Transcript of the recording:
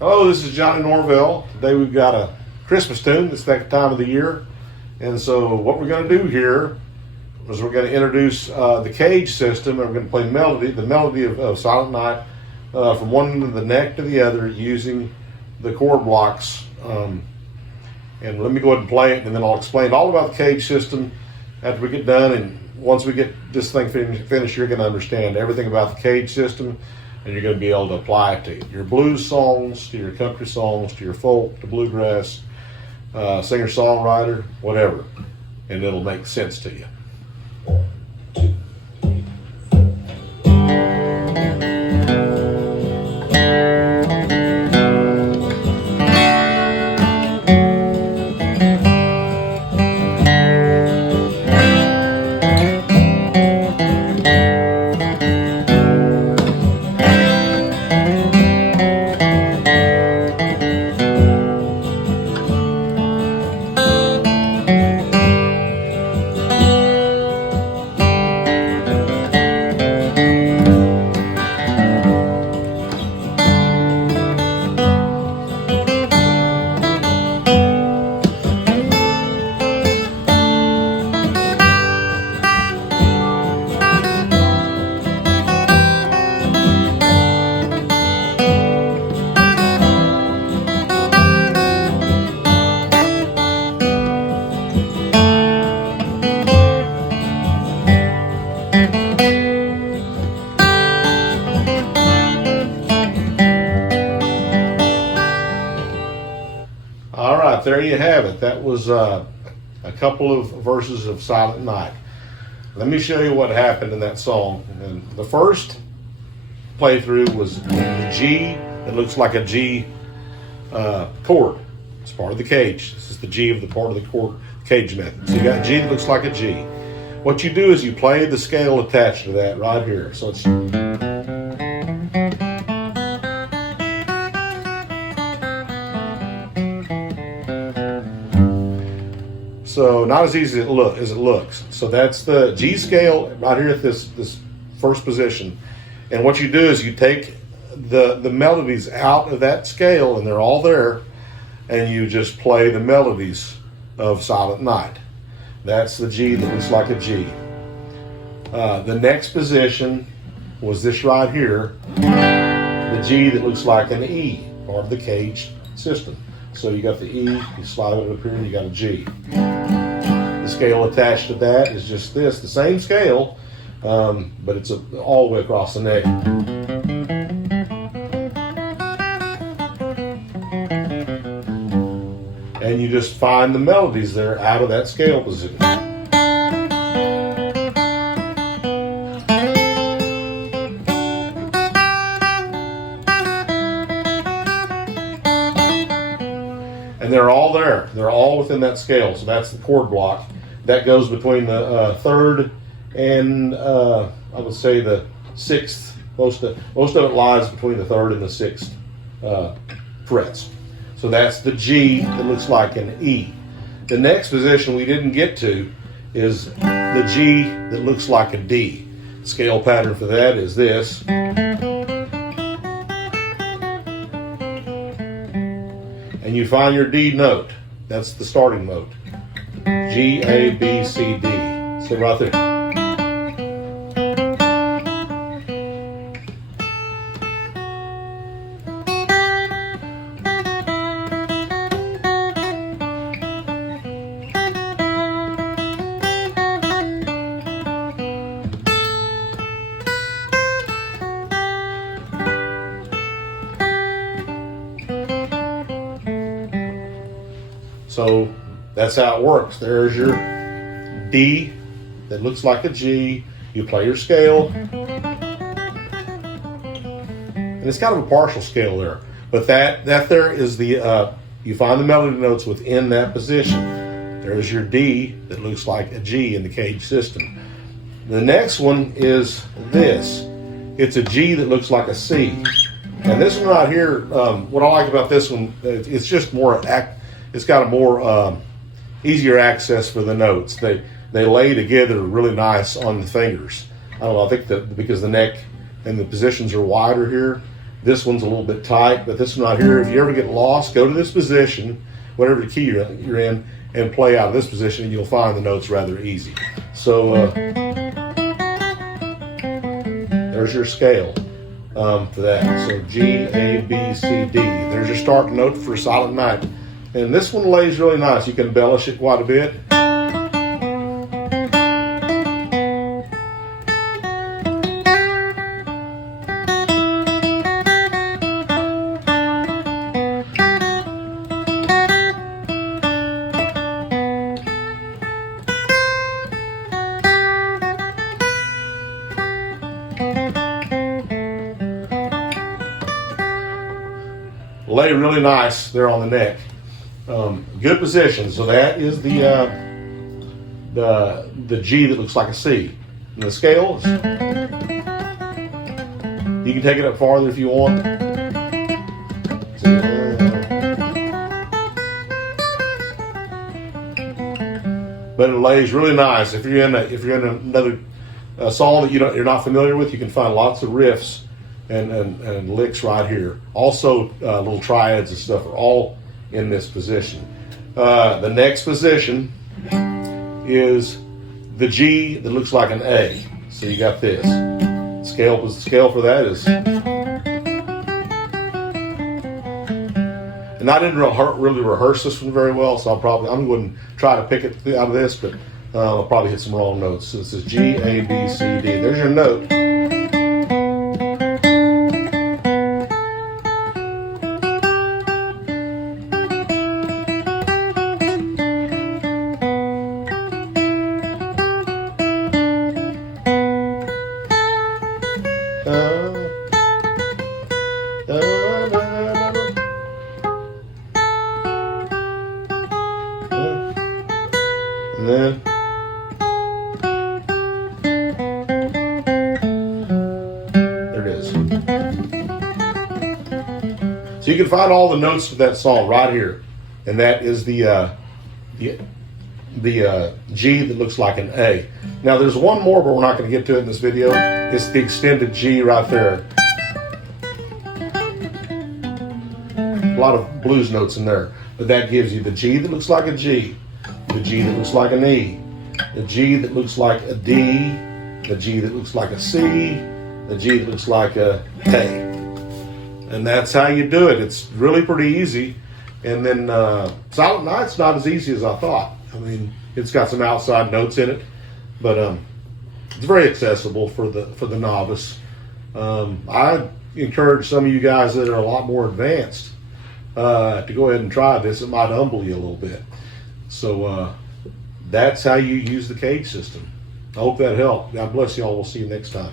Hello, this is Johnny Norvell. Today we've got a Christmas tune. It's that time of the year. And so what we're going to do here is we're going to introduce the CAGED system, and we're going to play the melody of Silent Night from one end of the neck to the other using the chord blocks. And let me go ahead and play it, and then I'll explain all about the CAGED system after we get done. And once we get this thing finished, you're going to understand everything about the CAGED system, and you're going to be able to apply it to your blues songs, to your country songs, to your folk, to bluegrass, singer-songwriter, whatever, and it'll make sense to you. All right, there you have it. That was a couple of verses of Silent Night. Let me show you what happened in that song. And the first playthrough was the G that looks like a G chord. It's part of the CAGED. This is the G of the part of the chord CAGED method. So you got G that looks like a G. What you do is you play the scale attached to that right here. So it's so not as easy as it looks. So that's the G scale right here at this first position. And what you do is you take the melodies out of that scale, and they're all there, and you just play the melodies of Silent Night. That's the G that looks like a G. The next position was this right here, the G that looks like an E, part of the CAGED system. So you got the E, you slide it up here, and you got a G. The scale attached to that is just this, the same scale, but it's all the way across the neck. And you just find the melodies there out of that scale position. And they're all there. They're all within that scale. So that's the chord block. That goes between the third and I would say the sixth. Most of it lies between the third and the sixth frets. So that's the G that looks like an E. The next position we didn't get to is the G that looks like a D. The scale pattern for that is this. And you find your D note. That's the starting note. G, A, B, C, D. So right there. So that's how it works. There's your D that looks like a G. You play your scale. And it's kind of a partial scale there. But that there is the, you find the melody notes within that position. There's your D that looks like a G in the CAGED system. The next one is this. It's a G that looks like a C. And this one right here, what I like about this one, it's just more, it's got a more easier access for the notes. They lay together really nice on the fingers. I don't know, I think that because the neck and the positions are wider here, This one's a little bit tight, but this one right here, if you ever get lost, go to this position, whatever key you're in, and play out of this position, and you'll find the notes rather easy. So there's your scale for that. So G, A, B, C, D. There's your start note for Silent Night. And this one lays really nice. You can embellish it quite a bit. Lay really nice there on the neck. Good position. So that is the G that looks like a C. And the scale, you can take it up farther if you want. But it lays really nice. If you're in another song that you're not familiar with, you can find lots of riffs and licks right here. Also, little triads and stuff are all in this position. The next position is the G that looks like an A. So you got this. Scale for that is. And I didn't really rehearse this one very well, so I'm going to try to pick it out of this, but I'll probably hit some wrong notes. So this is G, A, B, C, D. There's your note. And then there it is. So you can find all the notes for that song right here, and that is the G that looks like an A. Now there's one more, but we're not going to get to it in this video. It's the extended G right there. A lot of blues notes in there, but that gives you the G that looks like a G, the G that looks like an E, the G that looks like a D, the G that looks like a C, the G that looks like a A. And that's how you do it. It's really pretty easy. And then Silent Night's not as easy as I thought. I mean, it's got some outside notes in it, but it's very accessible for the novice. I encourage some of you guys that are a lot more advanced to go ahead and try this. It might humble you a little bit. So that's how you use the CAGED system. I hope that helped. God bless you all. We'll see you next time.